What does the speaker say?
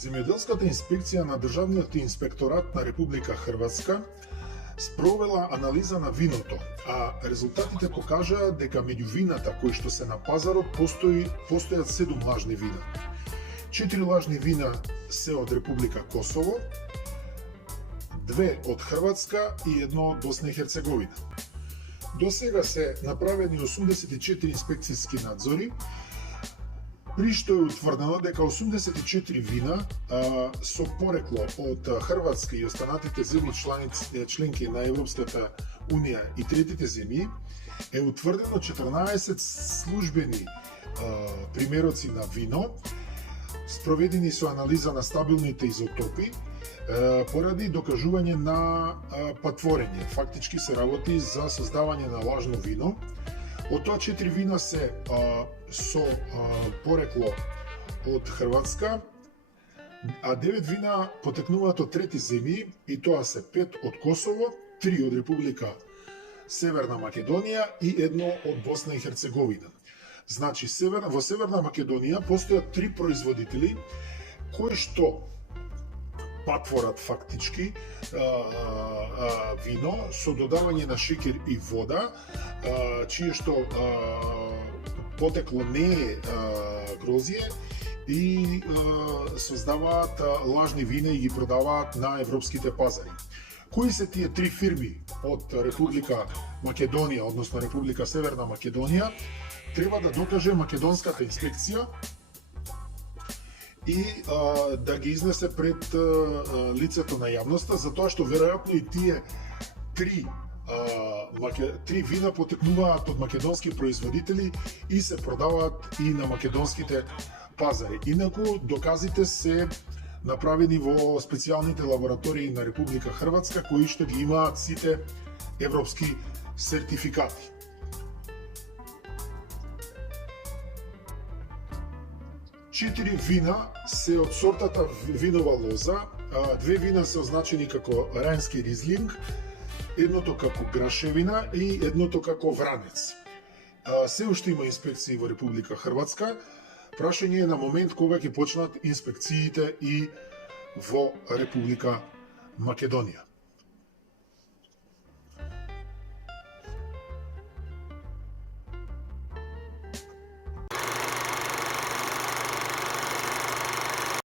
Земјоделската инспекција на Државниот инспекторат на Република Хрватска спровела анализа на виното, а резултатите покажаа дека меѓу вината кои што се на пазарот постојат 7 лажни вина. 4 лажни вина се од Република Косово, 2 од Хрватска и 1 од Босна и Херцеговина. До сега се направени 84 инспекцијски надзори, при што е утврдено дека 84 вина со порекло од Хрватска и останатите земји членки на Европската Унија и третите земји е утврдено 14 службени примероци на вино, спроведени со анализа на стабилните изотопи, поради докажување на патворење. Фактички се работи за создавање на лажно вино. Од тоа 4 вина се со порекло од Хрватска, а 9 вина потекнуваат од трети земји, и тоа се 5 од Косово, 3 од Република Северна Македонија и 1 од Босна и Херцеговина. Значи, во Северна Македонија постојат 3 производители кои што патворат фактички вино со додавање на шеќер и вода, чие што потекло не е грозје, и создаваат лажни вина и ги продаваат на европските пазари. Кои се тие 3 фирми од Република Македонија, односно Република Северна Македонија, треба да докаже македонската инспекција и да ги изнесе пред лицето на јавноста, затоа што веројатно и тие 3 вина потекнуваат од македонски производители и се продаваат и на македонските пазари. Инаку доказите се направени во специјалните лаборатории на Република Хрватска, кои што ги имаат сите европски сертификати. Четири вина се од сортата винова лоза, 2 вина се означени како Рајнски ризлинг, едното како грашевина и едното како вранец. Се уште има инспекции во Република Хрватска. Прашање е на момент кога ќе почнат инспекциите и во Република Македонија.